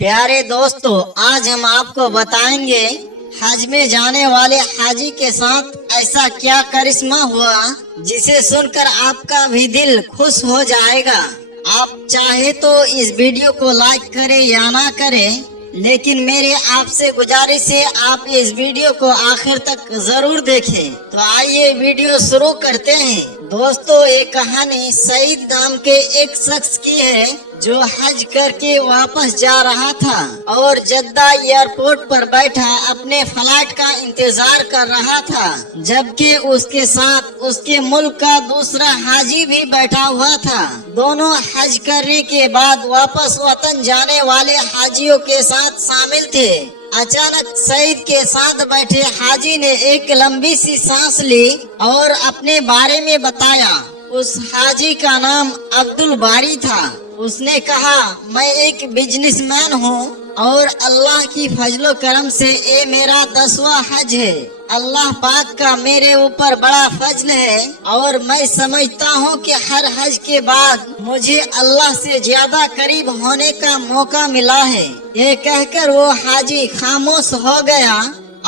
प्यारे दोस्तों, आज हम आपको बताएंगे हज में जाने वाले हाजी के साथ ऐसा क्या करिश्मा हुआ जिसे सुनकर आपका भी दिल खुश हो जाएगा। आप चाहे तो इस वीडियो को लाइक करें या ना करें, लेकिन मेरे आपसे गुजारिश है आप इस वीडियो को आखिर तक जरूर देखें। तो आइए वीडियो शुरू करते हैं। दोस्तों, ये कहानी सईद नाम के एक शख्स की है जो हज करके वापस जा रहा था और जद्दा एयरपोर्ट पर बैठा अपने फ्लाइट का इंतजार कर रहा था, जबकि उसके साथ उसके मुल्क का दूसरा हाजी भी बैठा हुआ था। दोनों हज करने के बाद वापस वतन जाने वाले हाजियों के साथ शामिल थे। अचानक सईद के साथ बैठे हाजी ने एक लंबी सी सांस ली और अपने बारे में बताया। उस हाजी का नाम अब्दुल बारी था। उसने कहा, मैं एक बिजनेसमैन हूँ और अल्लाह की फजलो करम से ये मेरा 10वां हज है। अल्लाह पाक का मेरे ऊपर बड़ा फजल है और मैं समझता हूँ कि हर हज के बाद मुझे अल्लाह से ज्यादा करीब होने का मौका मिला है। ये कहकर वो हाजी खामोश हो गया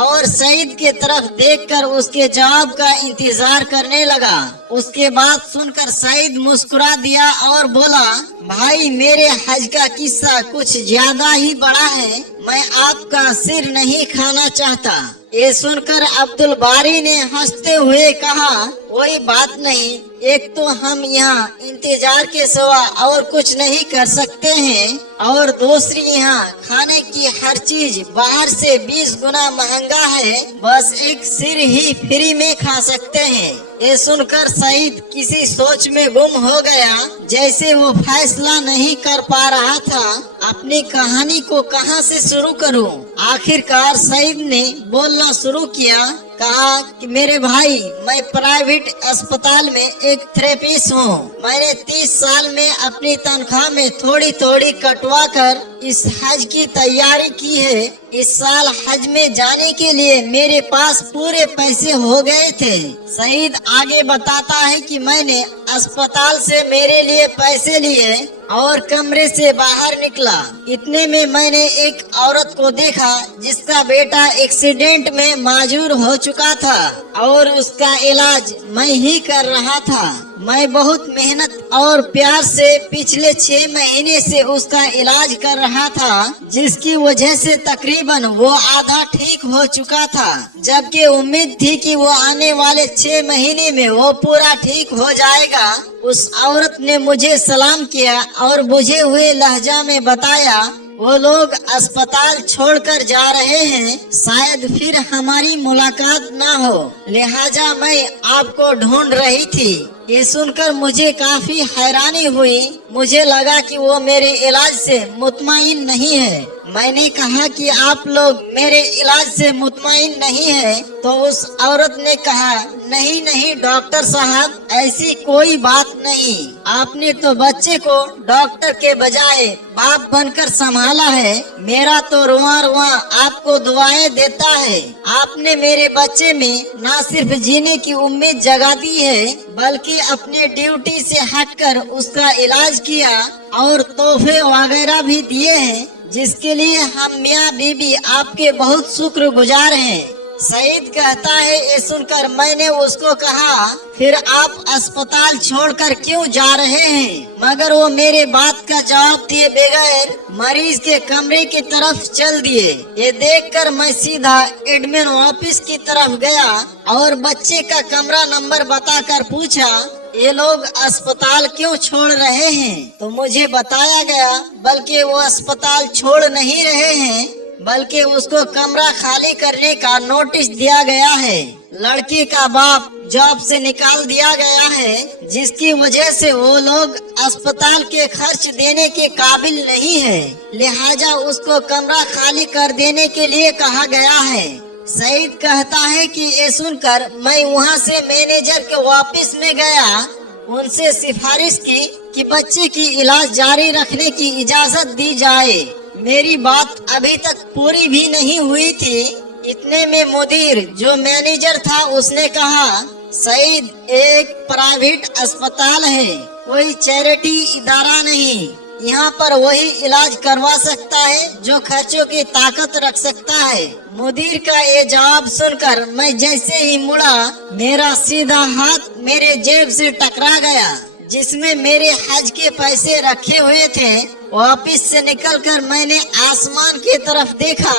और सईद के तरफ देखकर उसके जवाब का इंतजार करने लगा। उसके बाद सुनकर सईद मुस्कुरा दिया और बोला, भाई, मेरे हज का किस्सा कुछ ज्यादा ही बड़ा है। मैं आपका सिर नहीं खाना चाहता। ये सुनकर अब्दुल बारी ने हंसते हुए कहा, कोई बात नहीं, एक तो हम यहाँ इंतजार के सिवा और कुछ नहीं कर सकते हैं और दूसरी यहाँ खाने की हर चीज बाहर से 20 गुना महंगा है। बस एक सिर ही फ्री में खा सकते हैं। ये सुनकर सईद किसी सोच में गुम हो गया, जैसे वो फैसला नहीं कर पा रहा था अपनी कहानी को कहां से शुरू करूं। आखिरकार सईद ने बोलना शुरू किया। कहा कि मेरे भाई, मैं प्राइवेट अस्पताल में एक थेरेपिस्ट हूँ। मैंने 30 साल में अपनी तनख्वाह में थोड़ी थोड़ी कटवा कर इस हज की तैयारी की है। इस साल हज में जाने के लिए मेरे पास पूरे पैसे हो गए थे। सईद आगे बताता है कि मैंने अस्पताल से मेरे लिए पैसे लिए और कमरे से बाहर निकला। इतने में मैंने एक औरत को देखा जिसका बेटा एक्सीडेंट में माजूर हो चुका था और उसका इलाज मैं ही कर रहा था। मैं बहुत मेहनत और प्यार से पिछले 6 महीने से उसका इलाज कर रहा था, जिसकी वजह से तकरीबन वो आधा ठीक हो चुका था, जबकि उम्मीद थी कि वो आने वाले 6 महीने में वो पूरा ठीक हो जाएगा। उस औरत ने मुझे सलाम किया और बुझे हुए लहजा में बताया, वो लोग अस्पताल छोड़कर जा रहे हैं, शायद फिर हमारी मुलाकात ना हो, लिहाजा मैं आपको ढूंढ रही थी। ये सुनकर मुझे काफी हैरानी हुई। मुझे लगा कि वो मेरे इलाज से मुतमईन नहीं है। मैंने कहा कि आप लोग मेरे इलाज से मुतमईन नहीं है, तो उस औरत ने कहा, नहीं नहीं डॉक्टर साहब, ऐसी कोई बात नहीं। आपने तो बच्चे को डॉक्टर के बजाय बाप बनकर संभाला है। मेरा तो रुआ रुआ आपको दुआएं देता है। आपने मेरे बच्चे में न सिर्फ जीने की उम्मीद जगा दी है, बल्कि अपने ड्यूटी से हटकर उसका इलाज किया और तोहफे वगैरह भी दिए हैं, जिसके लिए हम मियाँ बीबी आपके बहुत शुक्रगुजार हैं। सईद कहता है, ये सुनकर मैंने उसको कहा, फिर आप अस्पताल छोड़कर क्यों जा रहे हैं? मगर वो मेरे बात का जवाब दिए बगैर मरीज के कमरे की तरफ चल दिए। ये देखकर मैं सीधा एडमिन ऑफिस की तरफ गया और बच्चे का कमरा नंबर बताकर पूछा, ये लोग अस्पताल क्यों छोड़ रहे हैं? तो मुझे बताया गया, बल्कि वो अस्पताल छोड़ नहीं रहे हैं, बल्कि उसको कमरा खाली करने का नोटिस दिया गया है। लड़की का बाप जॉब से निकाल दिया गया है, जिसकी वजह से वो लोग अस्पताल के खर्च देने के काबिल नहीं है, लिहाजा उसको कमरा खाली कर देने के लिए कहा गया है। सईद कहता है कि ये सुनकर मैं वहाँ से मैनेजर के ऑफिस में गया, उनसे सिफारिश की कि बच्चे की इलाज जारी रखने की इजाजत दी जाए। मेरी बात अभी तक पूरी भी नहीं हुई थी। इतने में मुदीर, जो मैनेजर था, उसने कहा, सईद, एक प्राइवेट अस्पताल है, कोई चैरिटी इदारा नहीं। यहाँ पर वही इलाज करवा सकता है जो खर्चों की ताकत रख सकता है। मुदीर का ये जवाब सुनकर मैं जैसे ही मुड़ा, मेरा सीधा हाथ मेरे जेब से टकरा गया जिसमें मेरे हज के पैसे रखे हुए थे। ऑफिस से निकलकर मैंने आसमान की तरफ देखा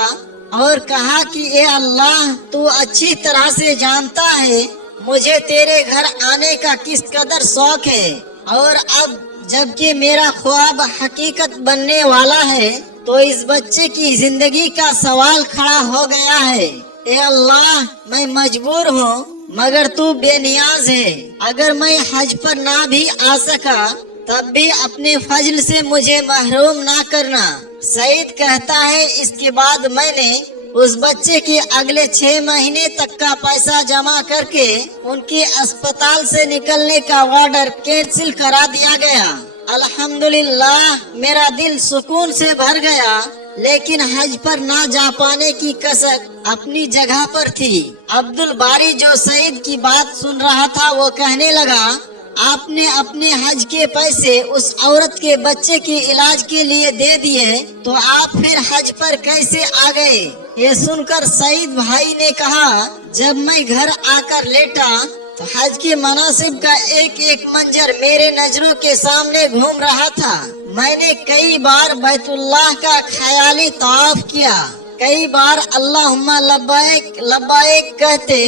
और कहा कि ए अल्लाह, तू अच्छी तरह से जानता है मुझे तेरे घर आने का किस कदर शौक है, और अब जबकि मेरा ख्वाब हकीकत बनने वाला है तो इस बच्चे की जिंदगी का सवाल खड़ा हो गया है। ए अल्लाह, मैं मजबूर हूँ मगर तू बेनियाज है। अगर मैं हज पर ना भी आ सका तब भी अपने फजल से मुझे महरूम ना करना। सईद कहता है, इसके बाद मैंने उस बच्चे के अगले 6 महीने तक का पैसा जमा करके उनके अस्पताल से निकलने का ऑर्डर कैंसिल करा दिया गया। अल्हम्दुलिल्लाह, मेरा दिल सुकून से भर गया, लेकिन हज पर ना जा पाने की कसक अपनी जगह पर थी। अब्दुल बारी जो सईद की बात सुन रहा था वो कहने लगा, आपने अपने हज के पैसे उस औरत के बच्चे के इलाज के लिए दे दिए तो आप फिर हज पर कैसे आ गए? ये सुनकर सईद भाई ने कहा, जब मैं घर आकर लेटा तो हज के मनासिब का एक एक मंजर मेरे नजरों के सामने घूम रहा था। मैंने कई बार बैतुल्लाह का ख्याली तवाफ किया, कई बार अल्लाहुम्मा लब्बैक लब्बैक कहते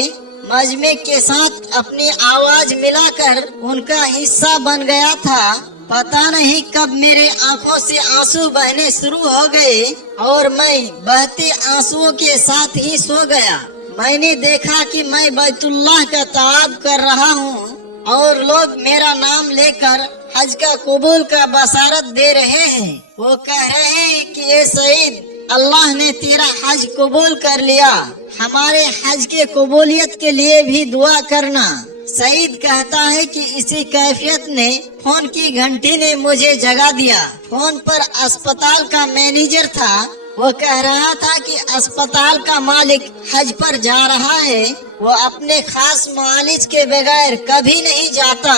मजमे के साथ अपनी आवाज मिलाकर उनका हिस्सा बन गया था। पता नहीं कब मेरे आंखों से आंसू बहने शुरू हो गए और मैं बहते आंसुओं के साथ ही सो गया। मैंने देखा कि मैं बैतुल्लाह का तवाफ कर रहा हूँ और लोग मेरा नाम लेकर हज का कबूल का बशारत दे रहे हैं। वो कह रहे हैं कि ए सईद, अल्लाह ने तेरा हज कबूल कर लिया, हमारे हज के कबूलियत के लिए भी दुआ करना। सईद कहता है कि इसी कैफियत ने फोन की घंटी ने मुझे जगा दिया। फोन पर अस्पताल का मैनेजर था, वो कह रहा था कि अस्पताल का मालिक हज पर जा रहा है, वो अपने खास मुआलिज के बगैर कभी नहीं जाता,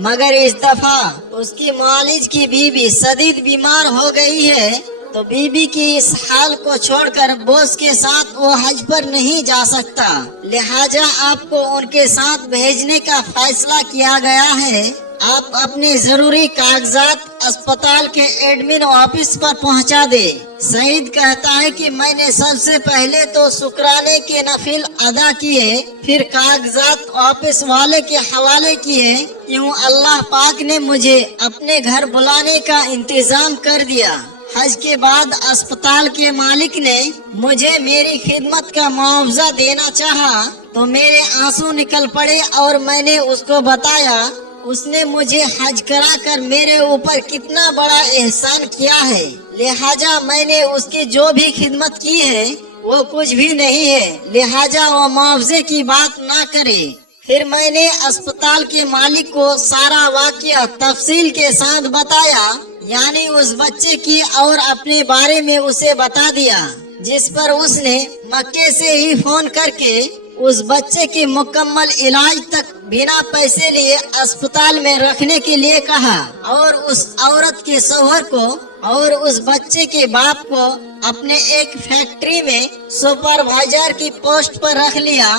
मगर इस दफा उसकी मुआलिज की बीवी शदीद बीमार हो गई है तो बीबी की इस हाल को छोड़कर बॉस के साथ वो हज पर नहीं जा सकता, लिहाजा आपको उनके साथ भेजने का फैसला किया गया है। आप अपने जरूरी कागजात अस्पताल के एडमिन ऑफिस पर पहुंचा दे। सईद कहता है कि मैंने सबसे पहले तो शुक्राने के नफिल अदा किए, फिर कागजात ऑफिस वाले के हवाले किए। यूं अल्लाह पाक ने मुझे अपने घर बुलाने का इंतजाम कर दिया। हज के बाद अस्पताल के मालिक ने मुझे मेरी खिदमत का मुआवजा देना चाहा तो मेरे आंसू निकल पड़े और मैंने उसको बताया उसने मुझे हज कराकर मेरे ऊपर कितना बड़ा एहसान किया है, लिहाजा मैंने उसकी जो भी खिदमत की है वो कुछ भी नहीं है, लिहाजा वो मुआवजे की बात ना करे। फिर मैंने अस्पताल के मालिक को सारा वाकया तफसील के साथ बताया, यानी उस बच्चे की और अपने बारे में उसे बता दिया, जिस पर उसने मक्के से ही फोन करके उस बच्चे के मुकम्मल इलाज तक बिना पैसे लिए अस्पताल में रखने के लिए कहा और उस औरत के शौहर को और उस बच्चे के बाप को अपने एक फैक्ट्री में सुपरवाइजर की पोस्ट पर रख लिया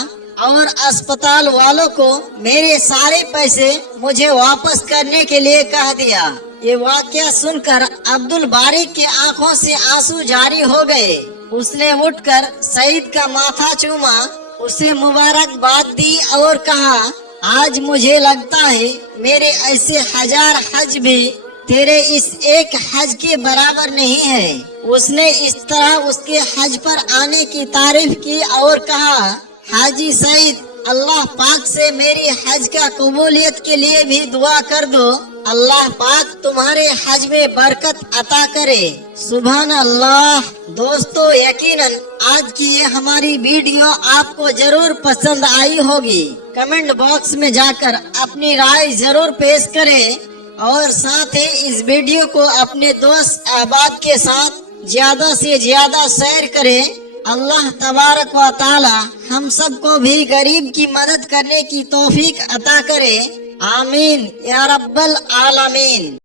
और अस्पताल वालों को मेरे सारे पैसे मुझे वापस करने के लिए कह दिया। ये वाकया सुनकर अब्दुल बारी के आंखों से आंसू जारी हो गए। उसने उठकर सईद का माथा चूमा, उसे मुबारकबाद दी और कहा, आज मुझे लगता है मेरे ऐसे हजार हज भी तेरे इस एक हज के बराबर नहीं है। उसने इस तरह उसके हज पर आने की तारीफ की और कहा, हाजी सईद, अल्लाह पाक से मेरी हज का कबूलियत के लिए भी दुआ कर दो। अल्लाह पाक तुम्हारे हज में बरकत अता करे। सुभान अल्लाह। दोस्तों, यकीनन आज की ये हमारी वीडियो आपको जरूर पसंद आई होगी। कमेंट बॉक्स में जाकर अपनी राय जरूर पेश करें और साथ ही इस वीडियो को अपने दोस्त अहबाब के साथ ज्यादा से ज्यादा शेयर करें। अल्लाह तबारक व तआला हम सबको भी गरीब की मदद करने की तौफीक अता करे। आमीन या रब्बल आलमीन।